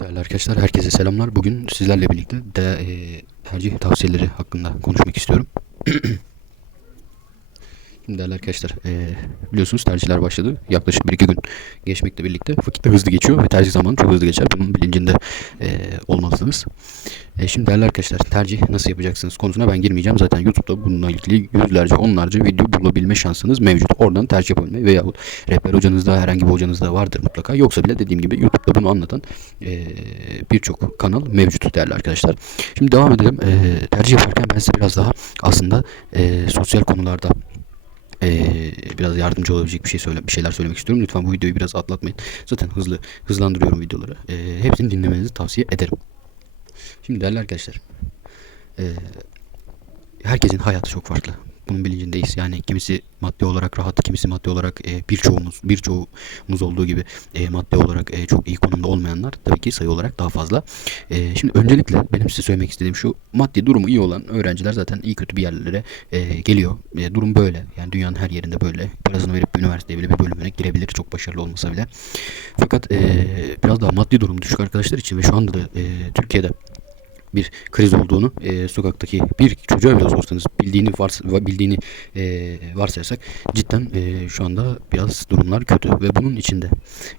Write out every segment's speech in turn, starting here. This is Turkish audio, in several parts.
Değerli arkadaşlar, herkese selamlar. Bugün sizlerle birlikte de e, tercih tavsiyeleri hakkında konuşmak istiyorum. Değerli arkadaşlar, e, biliyorsunuz tercihler başladı. Yaklaşık 1-2 gün geçmekle birlikte vakit de hızlı geçiyor ve tercih zamanı çok hızlı geçer. Bunun bilincinde e, olmalısınız. E, şimdi değerli arkadaşlar, tercih nasıl yapacaksınız konusuna ben girmeyeceğim. Zaten YouTube'da bununla ilgili yüzlerce, onlarca video bulabilme şansınız mevcut. Oradan tercih yapabilme veyahut rehber hocanızda, herhangi bir hocanızda vardır mutlaka. Yoksa bile dediğim gibi YouTube'da bunu anlatan e, birçok kanal mevcut değerli arkadaşlar. Şimdi devam edelim. E, tercih yaparken ben size biraz daha aslında e, sosyal konularda ee, biraz yardımcı olabilecek bir şey söyle bir şeyler söylemek istiyorum. Lütfen bu videoyu biraz atlatmayın. Zaten hızlı hızlandırıyorum videoları. Ee, hepsini dinlemenizi tavsiye ederim. Şimdi değerli arkadaşlar. ee, herkesin hayatı çok farklı. Bunun bilincindeyiz. Yani kimisi maddi olarak rahat, kimisi maddi olarak e, birçoğumuz, birçoğumuz olduğu gibi e, maddi olarak e, çok iyi konumda olmayanlar tabii ki sayı olarak daha fazla. E, şimdi öncelikle benim size söylemek istediğim şu maddi durumu iyi olan öğrenciler zaten iyi kötü bir yerlere e, geliyor. E, durum böyle. Yani dünyanın her yerinde böyle. Parasını verip bir üniversiteye bile bir bölümüne girebilir. Çok başarılı olmasa bile. Fakat e, biraz daha maddi durum düşük arkadaşlar için ve şu anda da e, Türkiye'de bir kriz olduğunu e, sokaktaki bir çocuğa bile sorsanız bildiğini vars bildiğini e, varsayarsak cidden e, şu anda biraz durumlar kötü ve bunun içinde.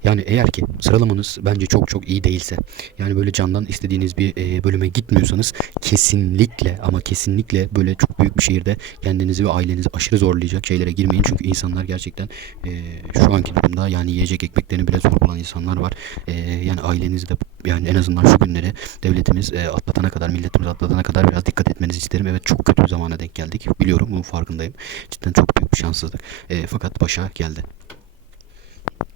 Yani eğer ki sıralamanız bence çok çok iyi değilse yani böyle candan istediğiniz bir e, bölüme gitmiyorsanız kesinlikle ama kesinlikle böyle çok büyük bir şehirde kendinizi ve ailenizi aşırı zorlayacak şeylere girmeyin. Çünkü insanlar gerçekten e, şu anki durumda yani yiyecek ekmeklerini bile zor bulan insanlar var. E, yani ailenizi de yani en azından şu günleri devletimiz e, atlatana kadar, milletimiz atlatana kadar biraz dikkat etmenizi isterim. Evet çok kötü bir zamana denk geldik. Biliyorum bunun farkındayım. Cidden çok büyük bir şanssızlık. E, fakat başa geldi.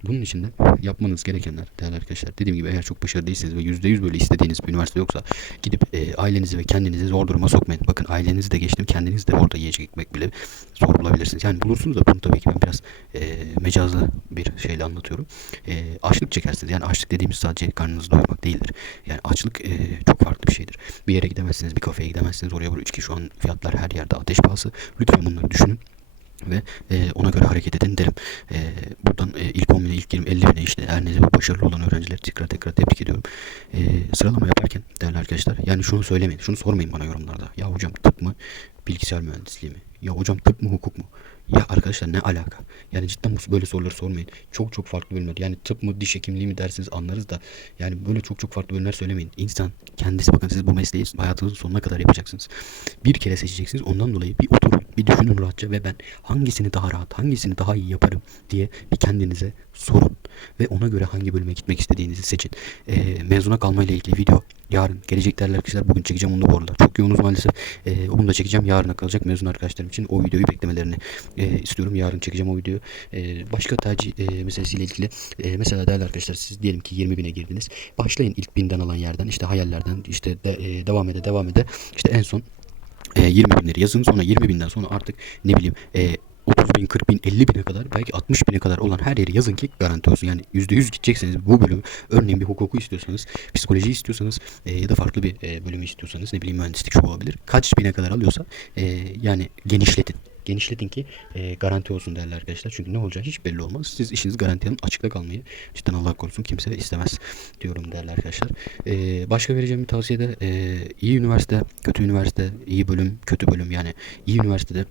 Bunun için de yapmanız gerekenler değerli arkadaşlar. Dediğim gibi eğer çok başarılı değilseniz ve %100 böyle istediğiniz bir üniversite yoksa gidip e, ailenizi ve kendinizi zor duruma sokmayın. Bakın ailenizi de geçtim kendiniz de orada yiyecek ekmek bile zor bulabilirsiniz. Yani bulursunuz da bunu tabii ki ben biraz e, mecazlı bir şeyle anlatıyorum. E, açlık çekersiniz. Yani açlık dediğimiz sadece karnınızı doyurmak değildir. Yani açlık e, çok farklı bir şeydir. Bir yere gidemezsiniz, bir kafeye gidemezsiniz. Oraya buraya içki şu an fiyatlar her yerde ateş pahası. Lütfen bunları düşünün ve e, ona göre hareket edin derim. E, buradan e, ilk 10 bine, ilk 20, 50 bine işte her neyse başarılı olan öğrencileri tekrar tekrar tebrik ediyorum. E, sıralama yaparken değerli arkadaşlar yani şunu söylemeyin, şunu sormayın bana yorumlarda. Ya hocam tıp mı, bilgisayar mühendisliği mi? Ya hocam tıp mı, hukuk mu? Ya arkadaşlar ne alaka? Yani cidden bu böyle soruları sormayın. Çok çok farklı bölümler. Yani tıp mı, diş hekimliği mi dersiniz anlarız da yani böyle çok çok farklı bölümler söylemeyin. İnsan kendisi bakın siz bu mesleği hayatınızın sonuna kadar yapacaksınız. Bir kere seçeceksiniz. Ondan dolayı bir oturun, bir düşünün rahatça ve ben hangisini daha rahat, hangisini daha iyi yaparım diye bir kendinize sorun ve ona göre hangi bölüme gitmek istediğinizi seçin. Ee, mezuna kalmayla ilgili video yarın gelecek değerli arkadaşlar bugün çekeceğim onu da bu arada. Çok yoğunuz maalesef. Ee, onu da çekeceğim yarına kalacak mezun arkadaşlarım için o videoyu beklemelerini e, istiyorum. Yarın çekeceğim o videoyu. Ee, başka tercih e, meselesiyle ilgili e, mesela değerli arkadaşlar siz diyelim ki 20 bine girdiniz. Başlayın ilk binden alan yerden işte hayallerden işte de, e, devam ede devam ede işte en son e, 20 binleri yazın sonra 20 binden sonra artık ne bileyim e, 30 bin, 40 bin, 50 bine kadar belki 60 bine kadar olan her yeri yazın ki garanti olsun. Yani %100 gidecekseniz bu bölüm örneğin bir hukuku istiyorsanız, psikoloji istiyorsanız e, ya da farklı bir e, bölümü istiyorsanız ne bileyim mühendislik şu olabilir. Kaç bine kadar alıyorsa e, yani genişletin. Genişletin ki e, garanti olsun değerli arkadaşlar. Çünkü ne olacağı hiç belli olmaz. Siz işiniz garanti. Açıkta kalmayı cidden Allah korusun kimse istemez diyorum değerli arkadaşlar. E, başka vereceğim bir tavsiye de e, iyi üniversite, kötü üniversite, iyi bölüm, kötü bölüm yani iyi üniversitede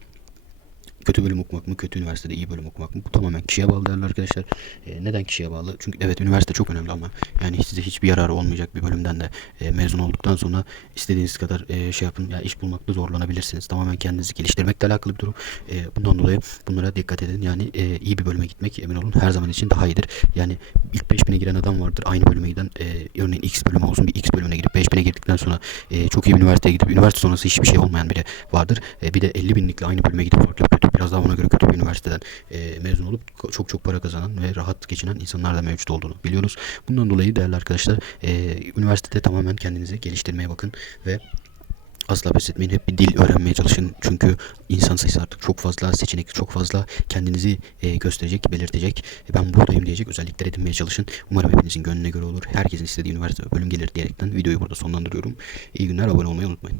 kötü bölüm okumak mı, kötü üniversitede iyi bölüm okumak mı? Bu tamamen kişiye bağlı değerli arkadaşlar. E, neden kişiye bağlı? Çünkü evet üniversite çok önemli ama yani size hiçbir yararı olmayacak bir bölümden de e, mezun olduktan sonra istediğiniz kadar e, şey yapın. Ya iş bulmakta zorlanabilirsiniz. Tamamen kendinizi geliştirmekle alakalı bir durum. E, bundan dolayı bunlara dikkat edin. Yani e, iyi bir bölüme gitmek emin olun her zaman için daha iyidir. Yani ilk 5000'e giren adam vardır. Aynı bölüme giden e, örneğin X bölümü olsun bir X bölümüne girip 5000'e girdikten sonra e, çok iyi bir üniversiteye gidip üniversite sonrası hiçbir şey olmayan biri vardır. E, bir de 50 binlikle aynı bölüme gidip farklı kötü biraz daha ona göre kötü bir üniversiteden e, mezun olup çok çok para kazanan ve rahat geçinen insanlar da mevcut olduğunu biliyoruz. Bundan dolayı değerli arkadaşlar e, üniversitede tamamen kendinizi geliştirmeye bakın ve Asla pes etmeyin. Hep bir dil öğrenmeye çalışın. Çünkü insan sayısı artık çok fazla, seçenek çok fazla. Kendinizi e, gösterecek, belirtecek. E, ben buradayım diyecek özellikler edinmeye çalışın. Umarım hepinizin gönlüne göre olur. Herkesin istediği üniversite bölüm gelir diyerekten videoyu burada sonlandırıyorum. İyi günler, abone olmayı unutmayın.